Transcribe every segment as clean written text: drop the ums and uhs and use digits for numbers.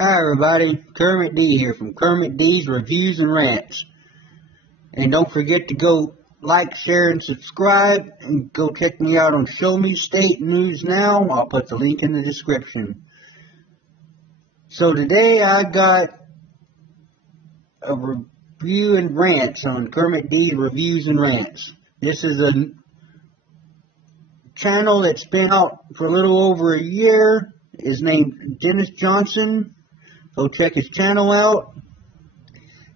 Hi everybody, Kermit D here from Kermit D's Reviews and Rants. And don't forget to go like, share, and subscribe. And go check me out on Show Me State News Now. I'll put the link in the description. So today I got a review and rants on Kermit D's Reviews and Rants. This is a channel that's been out for a little over a year. His name's Dennis Johnson. Go check his channel out.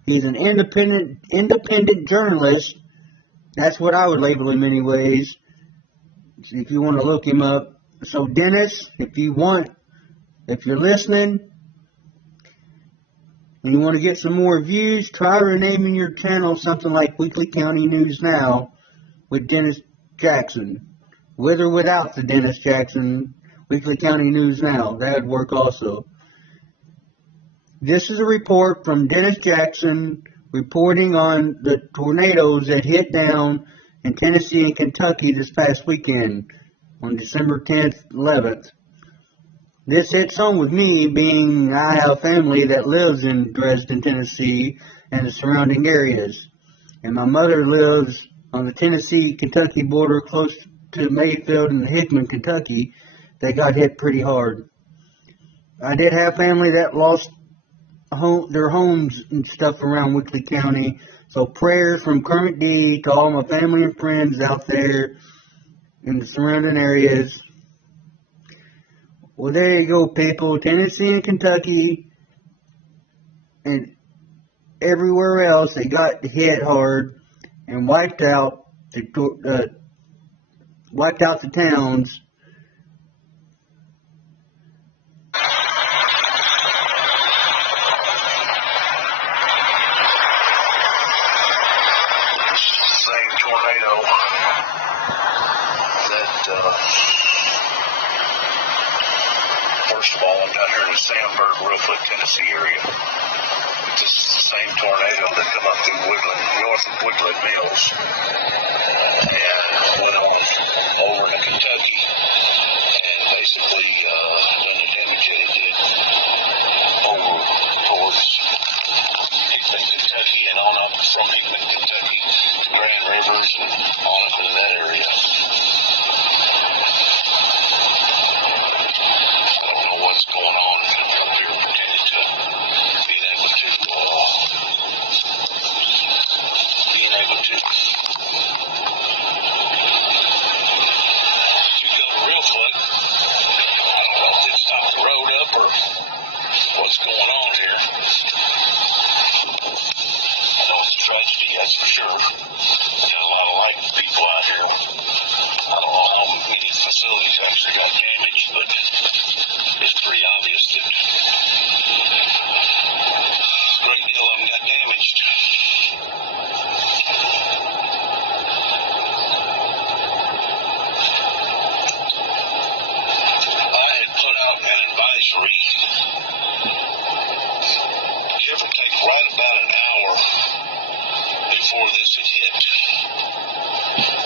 He's an independent journalist. That's what I would label him anyways, if you want to look him up. So Dennis, if you're listening, and you want to get some more views, try renaming your channel something like Weekly County News Now with Dennis Jackson. With or without the Dennis Jackson, Weekly County News Now. That would work also. This is a report from Dennis Jackson reporting on the tornadoes that hit down in Tennessee and Kentucky this past weekend on December 10th, 11th. This hits home with me, being I have family that lives in Dresden, Tennessee and the surrounding areas. And my mother lives on the Tennessee-Kentucky border close to Mayfield and Hickman, Kentucky. They got hit pretty hard. I did have family that lost their homes and stuff around Weekly County. So prayers from Kermit D to all my family and friends out there in the surrounding areas. Well, there you go, people. Tennessee and Kentucky and everywhere else, they got hit hard and wiped out the towns. First of all, I'm down here in the Sandburg, Rooflet, Tennessee area. This is the same tornado that come up through north of Woodland Mills and went on over to Kentucky, and basically done the damage that it did over towards Hickman, Kentucky, and on up from Hickman, Kentucky to Grand Rivers and on up in that area. What's going on up here pertaining to being able to go real quick. I don't know if it's top the road up or what's going on here. I know it's a tragedy, that's for sure. Got a lot of light people out here. I don't know how many facilities actually got damaged, but it's pretty obvious that a great deal of them got damaged. I had put out an advisory, give or take right about an hour before this had hit,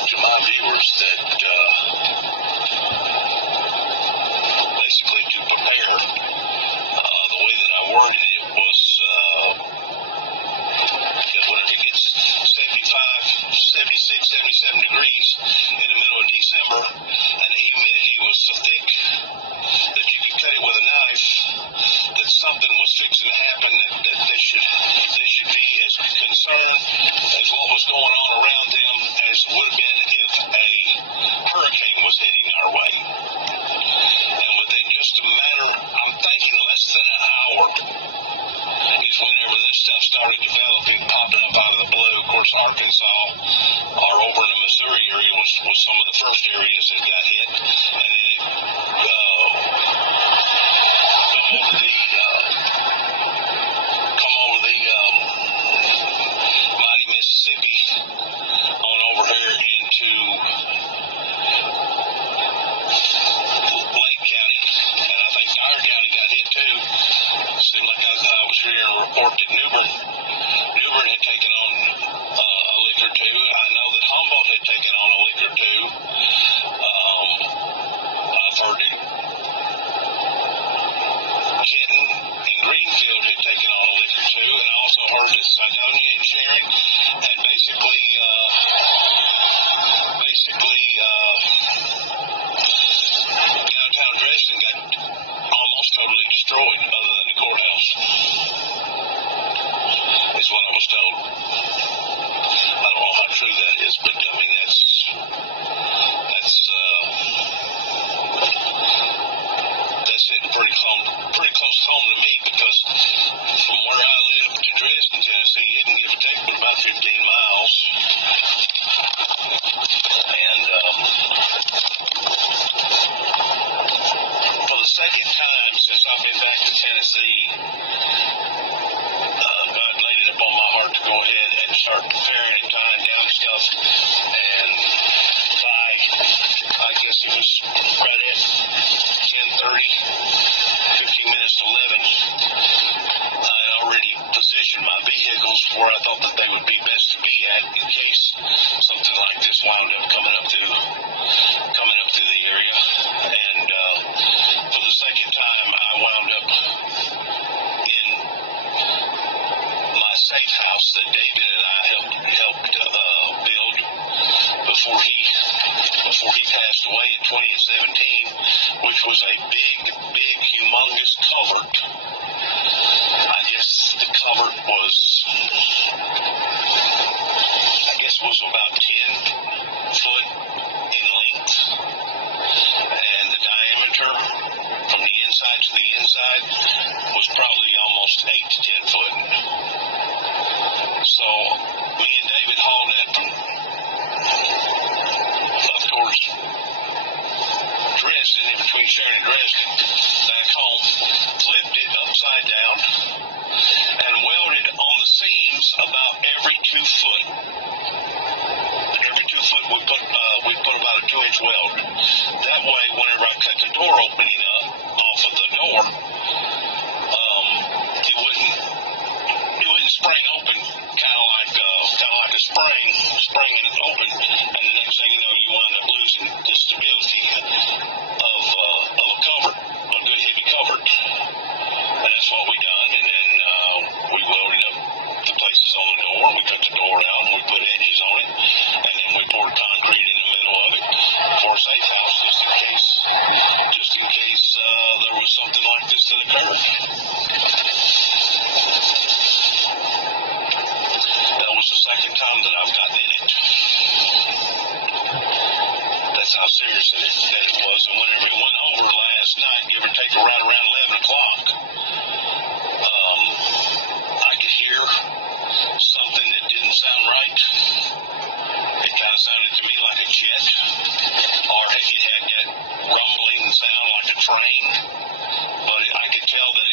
to my viewers that basically to prepare. The way that I worded it was that when it gets 75, 76, 77 degrees in the middle of December and the humidity was so thick that you could cut it with a knife, that something was fixing to happen, that they should be as concerned as what was going on around them as would have been if a hurricane was heading our way. And within just a matter, I'm thinking less than an hour, is whenever this stuff started developing, popping up out of the blue. Of course, Arkansas, or over in the Missouri area, was some of the first areas that got hit. And then it come over the mighty Mississippi on over here into Lake County, and I think Dyer County got hit too. It seemed like I was hearing a report that New Bern had taken on a lick or two. I know that Humboldt had taken on a lick or two. I've heard that Kenton and Green close home to me because from where I live to Dresden, Tennessee, it can take me about 15 miles. And for the second time since I've been back to Tennessee, God laid it upon my heart to go ahead and start preparing and tying down stuff. And by, I guess it was right at 10:30, 15 minutes to 11, I had already positioned my vehicles where I thought that they would be best to be at in case something like this wound up coming up through the area. And for the second time, I wound up in my safe house that David and I helped build before he passed away in 2017, which was a big, humongous covert. I guess the covert was about 10 foot in length, and the diameter from the inside to the inside was probably almost 8 to 10 foot. So me and David hauled that up towards Dresden, in between Sharon and Dresden, back home, flipped it upside down, and welded on the seams about every 2 foot. Every 2 foot we put about a 2-inch weld. That way, whenever I cut the door opening up off of the door, it wouldn't spring open, kind of like a springing it open, and the next thing you know, you wind up losing the stability of a cover, a good heavy cover. And that's what we done. And then we welded up the places on the door. We cut the door out and we put edges on it, and then we poured concrete in the middle of it for a safe house, just in case there was something like this that occurred. That was the second time that I've gotten in it. That's how serious that it was. And whenever it went over last night, give or take around 11 o'clock, I could hear something that didn't sound right. It kind of sounded to me like a jet, or it had that rumbling sound like a train. But I could tell that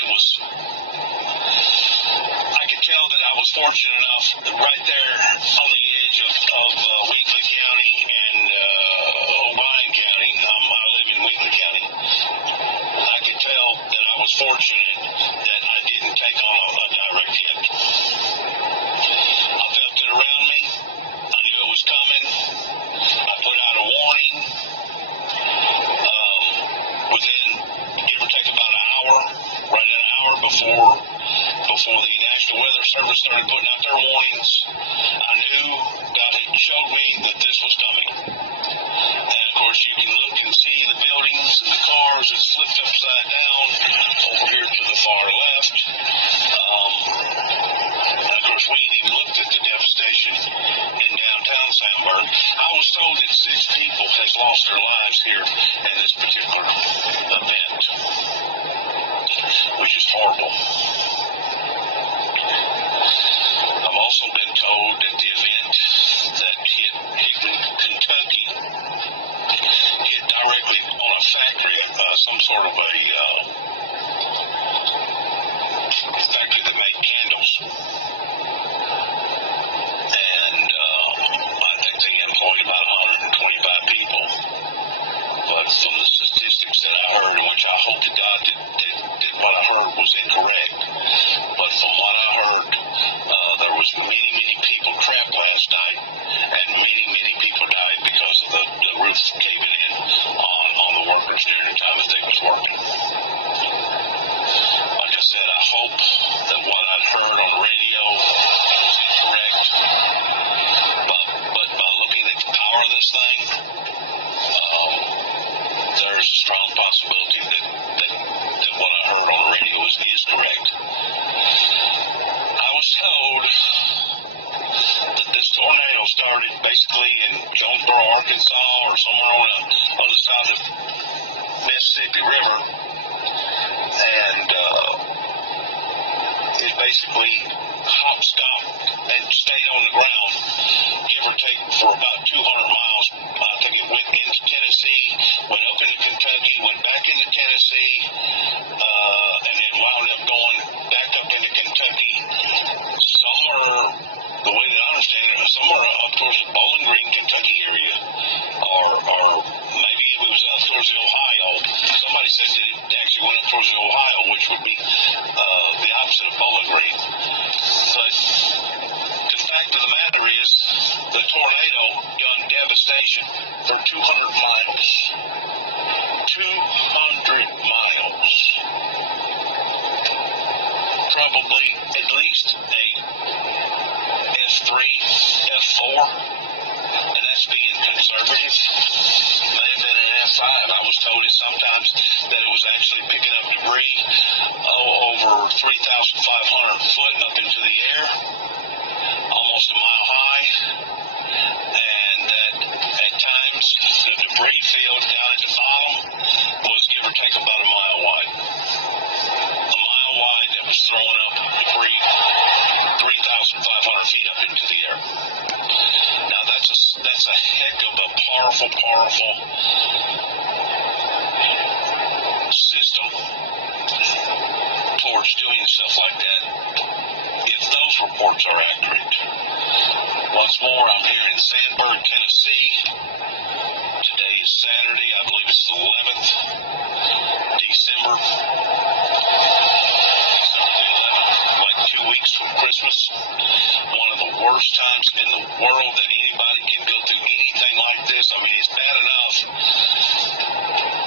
I was fortunate enough that right there on the edge of Weakley County and O'Brien County. I live in Weakley County. I could tell that I was fortunate that I didn't take on a direct hit. I felt it around me. I knew it was coming. I put out a warning. Within, give or take about an hour, right at an hour before the National Weather Service started putting out their warnings, I knew God had showed me that this was coming. And of course, you can look and see the buildings and the cars that's flipped upside down over here to the far left. And of course, we ain't even looked at the devastation in downtown Sandburg. I was told that 6 people has lost their lives here in this particular event, which is horrible. I've also been told that the event that hit Kentucky hit directly on a factory, some sort of a factory that made candles. And I think they employed about 125 people. But from the statistics that I heard, which I hope to God that what I heard was incorrect, basically hopscotched and stayed on the ground, give or take, for about 200 miles. I think it went into Tennessee, went up into Kentucky, went back into Tennessee, and then wound up going back up into Kentucky. Somewhere, the way that I understand it, somewhere up towards the Bowling Green, Kentucky area, or maybe it was up towards the Ohio. Somebody says that it actually went up towards the Ohio, which would be the opposite of Bowling Green. But the fact of the matter is, the tornado done devastation for 200 miles. 200 miles. Probably at least a S3, F4, and that's being conservative. May have been an F5. I was told it sometimes that it was actually picking up debris over 3,500 foot up into the air, almost a mile high, and that at times the debris field down at the bottom was give or take about a mile wide. A mile wide that was throwing up debris 3,500 feet up into the air. Now that's a heck of a powerful system towards doing stuff like that, if those reports are accurate. Once more, I'm here in Sandburg, Tennessee. Today is Saturday, I believe it's the 11th, December. Like 2 weeks from Christmas. One of the worst times in the world that anybody can go through anything like this. I mean, it's bad enough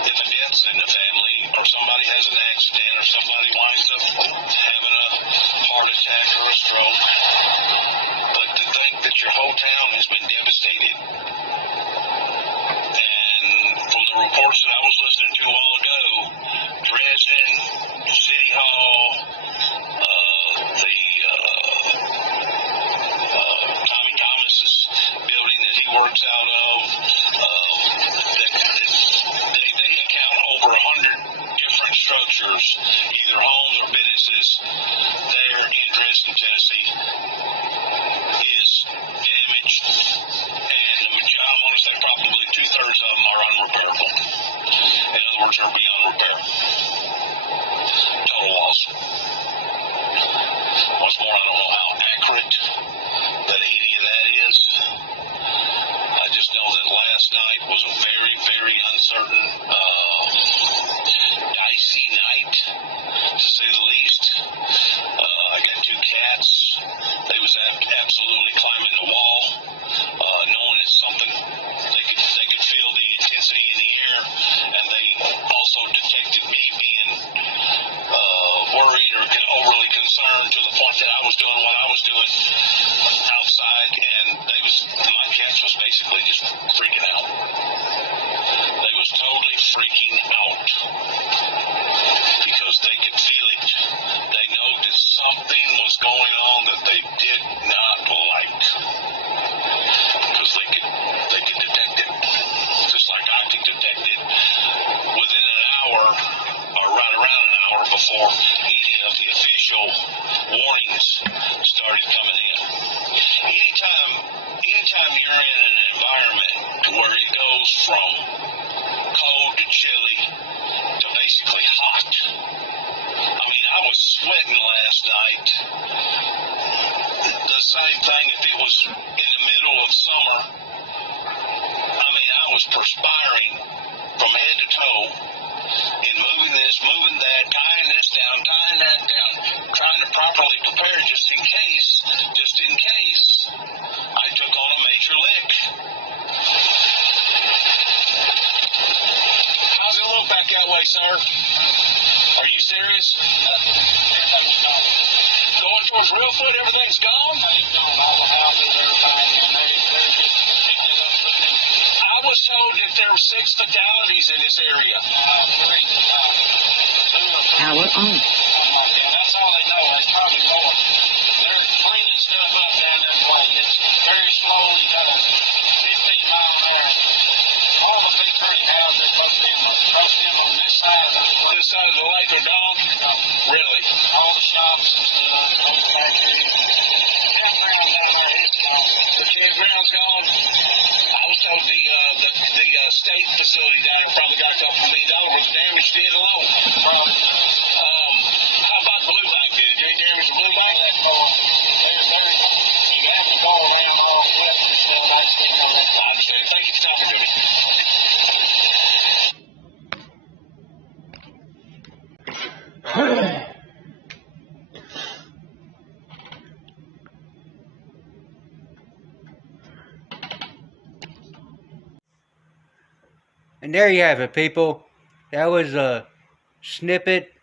if a death's in the family, or somebody has an accident, or somebody winds up having a heart attack or a stroke. But to think that your whole town has been devastated. And from the reports that I was listening to a while ago, Dresden, City Hall, Tommy Thomas's building that he works out of, they account over 100 different structures, either homes or businesses, there in Dresden, Tennessee, is damaged, and I want to say probably 2/3 of them are unrepairable. In other words, they're beyond repair. Total loss. Once more, I don't know how accurate that any of that is. I just know that last night was a very, very uncertain, dicey night, to say the least. I got 2 cats. They was absolutely climbing the wall, knowing it's something they could feel the intensity in the air, and they also detected me being worried or overly concerned to the point that I was doing what I was doing outside, and my cats was basically just freaking out. They was totally freaking out because they could feel it. They know that something was going on that they did not like, because they could detect it, just like I could detect it within an hour or right around an hour before any of the official warnings started coming in. Anytime you're in an environment where it goes from cold to chilly to basically hot. I mean, I was sweating last night. The same thing if it was in the middle of summer. I mean, I was perspiring from head to toe in moving this, moving that, tying this down, tying that down, trying to properly prepare just in case I took on a major lick. How's it look back that way, sir? Are you serious? Going towards Reelfoot, everything's gone? I was told that there were 6 fatalities in this area. Power on. That's all they know. That's probably more. They're cleaning stuff up down that way. It's very slow and 15 miles an hour. All the big pretty houses most of them on this side of the lake are gone? Really? All the shops and stuff. facility down there probably got a couple $1 million worth of damage to it alone. How about the blue bike? Did you damage the blue bike? You have to go around all flipping and stuff. I understand. Thank you for talking to me. And there you have it, people. That was a snippet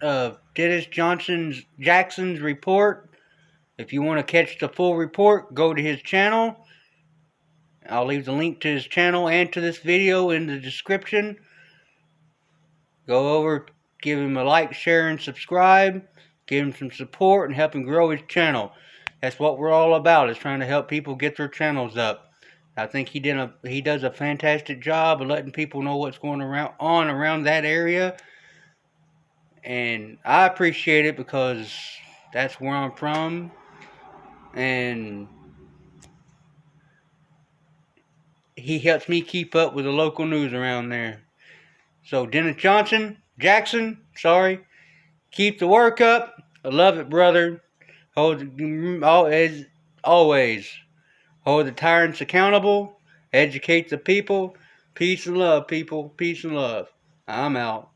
of Dennis Jackson's report. If you want to catch the full report, go to his channel. I'll leave the link to his channel and to this video in the description. Go over, give him a like, share, and subscribe. Give him some support and help him grow his channel. That's what we're all about, is trying to help people get their channels up. I think he does a fantastic job of letting people know what's going on around that area. And I appreciate it because that's where I'm from. And he helps me keep up with the local news around there. So Dennis Jackson, keep the work up. I love it, brother. As always, hold the tyrants accountable. Educate the people. Peace and love, people. Peace and love. I'm out.